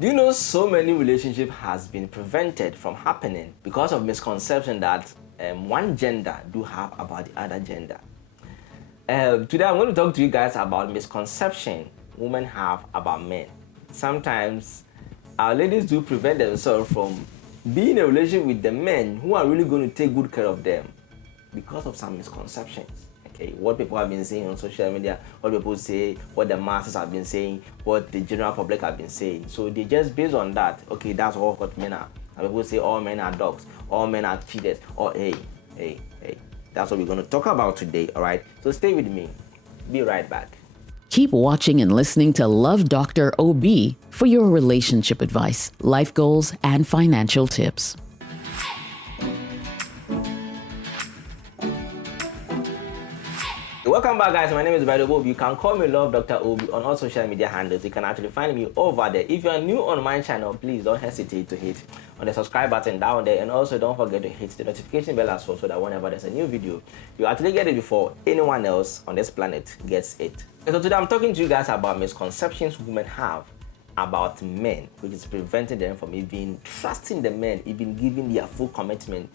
Do you know so many relationships has been prevented from happening because of misconception that one gender do have about the other gender? Today I'm going to talk to you guys about misconception women have about men. Sometimes our ladies do prevent themselves from being in a relationship with the men who are really going to take good care of them because of some misconceptions. Okay, what people have been saying on social media, what people say, what the masses have been saying, what the general public have been saying. So they just based on that, okay, that's all what men are. And people say all men are dogs, all men are cheaters, or hey. That's what we're going to talk about today, all right? So stay with me. Be right back. Keep watching and listening to Love Dr. OB for your relationship advice, life goals, and financial tips. Welcome back, guys. My name is Obi. You can call me Love Dr. Obi on all social media handles. You can actually find me over there. If you are new on my channel, please don't hesitate to hit on the subscribe button down there, and also don't forget to hit the notification bell as well, so that whenever there's a new video, you actually get it before anyone else on this planet gets it. And so today I'm talking to you guys about misconceptions women have about men, which is preventing them from even trusting the men, even giving their full commitment.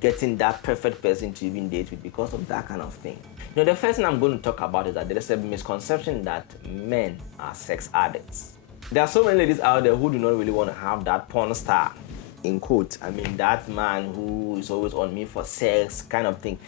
Getting that perfect person to even date with because of that kind of thing. The first thing I'm going to talk about is that there is a misconception that men are sex addicts. There are so many ladies out there who do not really want to have that porn star, in quote. That man who is always on me for sex kind of thing.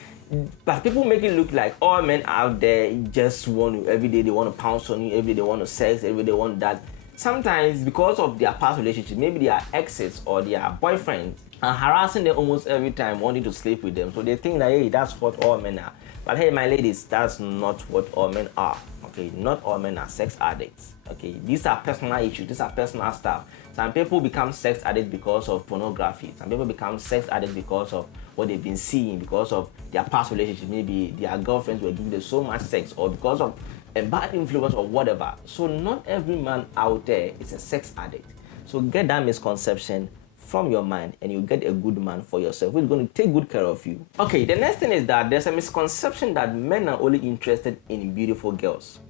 But people make it look like all men out there just want to, every day they want to pounce on you, every day they want to sex, every day they want that. Sometimes because of their past relationship, maybe their exes or their boyfriends are harassing them almost every time, wanting to sleep with them. So they think that, hey, that's what all men are. But hey, my ladies, that's not what all men are. Okay, not all men are sex addicts. Okay, these are personal issues, these are personal stuff. Some people become sex addicts because of pornography. Some people become sex addicts because of what they've been seeing, because of their past relationship. Maybe their girlfriends were giving them so much sex, or because of a bad influence or whatever. So not every man out there is a sex addict. So get that misconception from your mind, and you get a good man for yourself who's going to take good care of you. Okay, the next thing is that there's a misconception that men are only interested in beautiful girls.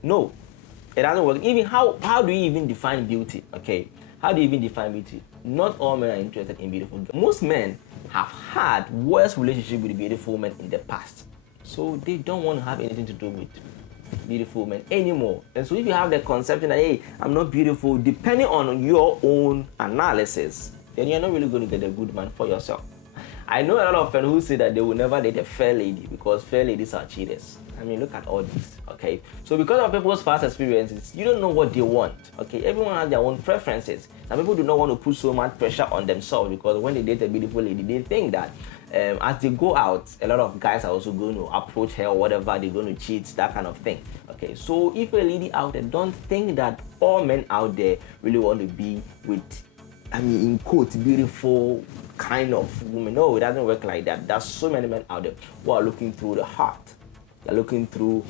No, it doesn't work. Even how do you even define beauty? Okay, how do you even define beauty? Not all men are interested in beautiful girls. Most men have had worse relationship with beautiful women in the past, so they don't want to have anything to do with beautiful men anymore. And so if you have the conception that, hey, I'm not beautiful, depending on your own analysis, then you're not really going to get a good man for yourself. I know a lot of friends who say that they will never date a fair lady because fair ladies are cheaters. Look at all this, okay? So because of people's past experiences, you don't know what they want, okay? Everyone has their own preferences. Some people do not want to put so much pressure on themselves because when they date a beautiful lady, they think that as they go out, a lot of guys are also going to approach her or whatever, they're going to cheat, that kind of thing, okay? So if a lady out there, don't think that all men out there really want to be with, in quote, beautiful kind of woman. No, it doesn't work like that. There's so many men out there who are looking through the heart. They're looking through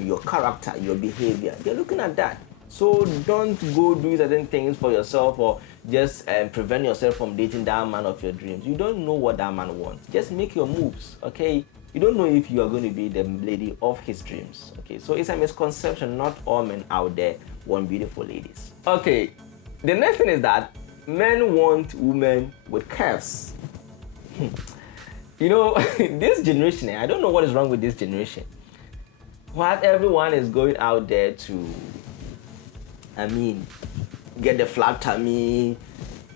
your character, your behavior. They're looking at that. So don't go do certain things for yourself or just prevent yourself from dating that man of your dreams. You don't know what that man wants. Just make your moves, okay? You don't know if you are going to be the lady of his dreams, okay? So it's a misconception. Not all men out there want beautiful ladies. Okay, the next thing is that men want women with curves. This generation, I don't know what is wrong with this generation. What everyone is going out there to, get the flat tummy,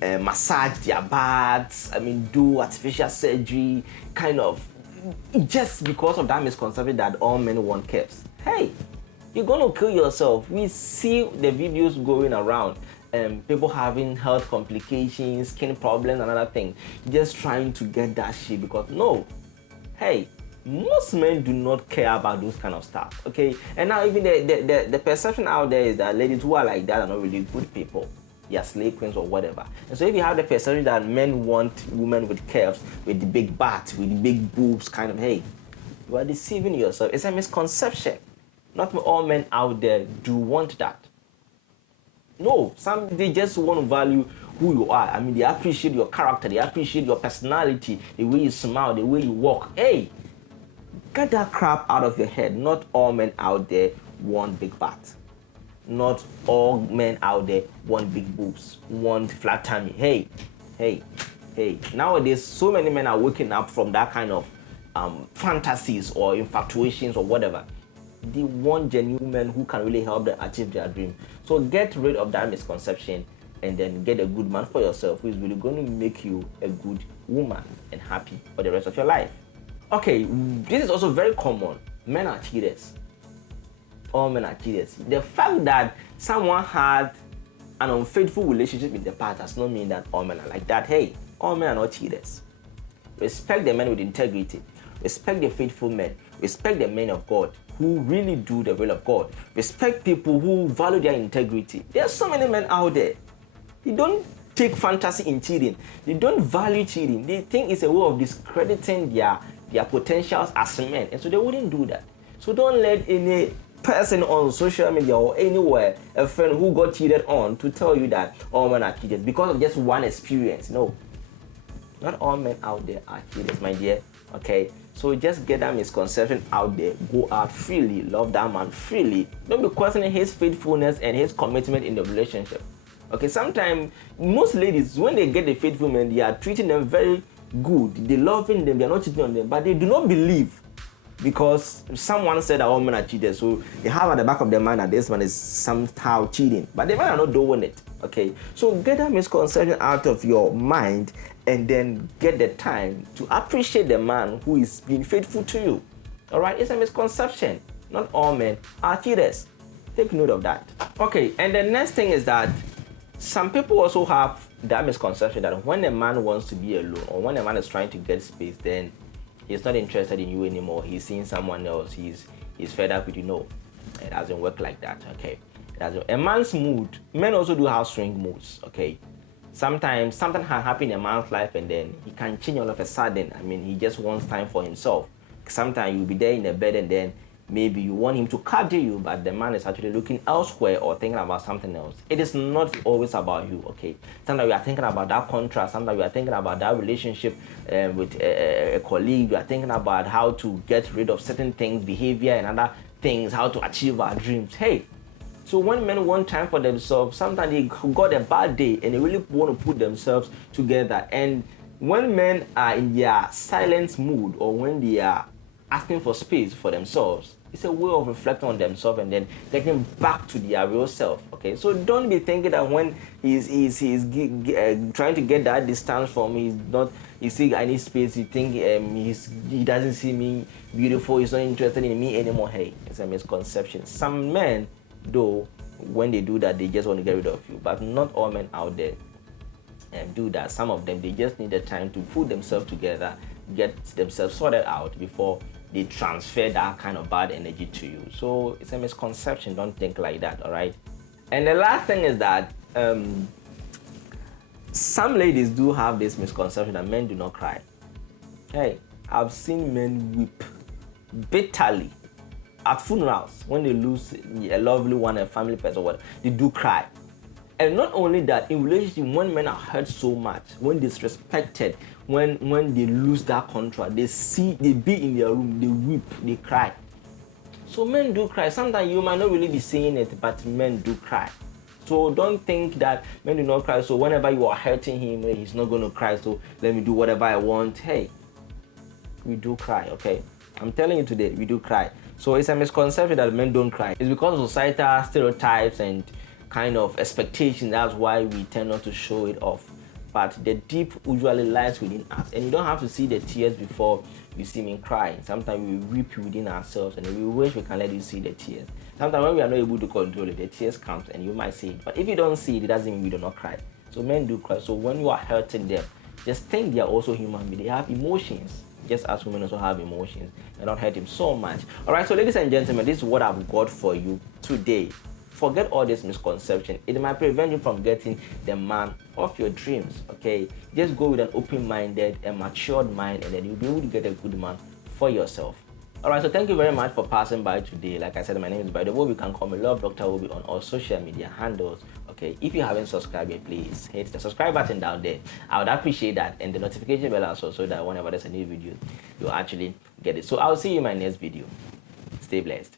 massage their butts, do artificial surgery, kind of, just because of that misconception that all men want curves. Hey, you're gonna kill yourself. We see the videos going around. People having health complications, skin problems, another thing, just trying to get that shit because no, hey, most men do not care about those kind of stuff, okay? And now even the perception out there is that ladies who are like that are not really good people. They are slave queens or whatever. And so if you have the perception that men want women with curves, with the big butts, with the big boobs, kind of, hey, you are deceiving yourself. It's a misconception. Not all men out there do want that. No, some they just want to value who you are. They appreciate your character, they appreciate your personality, the way you smile, the way you walk. Hey, get that crap out of your head. Not all men out there want big butts. not all men out there want big boobs, want flat tummy. Hey. Nowadays, so many men are waking up from that kind of fantasies or infatuations or whatever. They want genuine men who can really help them achieve their dream. So get rid of that misconception and then get a good man for yourself who is really going to make you a good woman and happy for the rest of your life. Okay, this is also very common. Men are cheaters. All men are cheaters. The fact that someone had an unfaithful relationship in the past does not mean that all men are like that. Hey, all men are not cheaters. Respect the men with integrity. Respect the faithful men. Respect the men of God who really do the will of God. Respect people who value their integrity. There are so many men out there. They don't take fantasy in cheating. They don't value cheating. They think it's a way of discrediting their potentials as men. And so they wouldn't do that. So don't let any person on social media or anywhere, a friend who got cheated on, to tell you that all men are cheaters because of just one experience. No. Not all men out there are cheaters, my dear. Okay? So just get that misconception out there. Go out freely. Love that man freely. Don't be questioning his faithfulness and his commitment in the relationship. Okay? Sometimes, most ladies, when they get the faithful men, they are treating them very good. They're loving them. They're not cheating on them. But they do not believe because someone said that all men are cheaters. So they have at the back of their mind that this man is somehow cheating. But the men are not doing it. Okay? So get that misconception out of your mind and then get the time to appreciate the man who is being faithful to you. All right? It's a misconception. Not all men are cheaters. Take note of that. Okay, and the next thing is that some people also have that misconception that when a man wants to be alone or when a man is trying to get space, then he's not interested in you anymore. He's seeing someone else. He's fed up with you. No, it doesn't work like that. Okay, a man's mood. Men also do have swing moods. Okay, sometimes something can happen in a man's life and then he can change all of a sudden. I mean, he just wants time for himself. Sometimes you'll be there in the bed and then maybe you want him to cuddle you, but the man is actually looking elsewhere or thinking about something else. It is not always about you, okay? Sometimes you are thinking about that contract. Sometimes you are thinking about that relationship with a colleague. You are thinking about how to get rid of certain things, behavior and other things, how to achieve our dreams. Hey, so when men want time for themselves, sometimes they got a bad day and they really want to put themselves together. And when men are in their silent mood or when they are asking for space for themselves, it's a way of reflecting on themselves and then getting back to their real self. Okay, so don't be thinking that when he's trying to get that distance from me, he's saying I need space. You think he doesn't see me beautiful. He's not interested in me anymore. Hey, it's a misconception. Some men, though, when they do that, they just want to get rid of you. But not all men out there do that. Some of them, they just need the time to put themselves together, get themselves sorted out before they transfer that kind of bad energy to you. So it's a misconception. Don't think like that, all right? And the last thing is that some ladies do have this misconception that men do not cry. Hey, I've seen men weep bitterly at funerals when they lose a lovely one, a family person, or whatever. They do cry. And not only that, in relationship, when men are hurt so much, when disrespected, when they lose that contract, they be in their room, they weep, they cry. So men do cry. Sometimes you might not really be saying it, but men do cry. So don't think that men do not cry. So whenever you are hurting him, he's not going to cry. So let me do whatever I want. Hey, we do cry, okay? I'm telling you today, we do cry. So it's a misconception that men don't cry. It's because of societal stereotypes and kind of expectation. That's why we tend not to show it off. But the deep usually lies within us, and you don't have to see the tears before you see me crying. Sometimes we weep within ourselves and we wish we can let you see the tears. Sometimes when we are not able to control it, the tears come and you might see it. But if you don't see it, it doesn't mean we do not cry. So men do cry. So when you are hurting them, just think they are also human beings. They have emotions, just as women also have emotions, and don't hurt him so much. All right, so ladies and gentlemen, this is what I've got for you today. Forget all this misconception. It might prevent you from getting the man of your dreams, okay? Just go with an open-minded and matured mind, and then you'll be able to get a good man for yourself. All right, so thank you very much for passing by today. Like I said, my name is, by the way, you can call me Love Dr. Obi on all social media handles. Okay, if you haven't subscribed yet, please hit the subscribe button down there. I would appreciate that, and the notification bell also, so that whenever there's a new video, you'll actually get it. So I'll see you in my next video. Stay blessed.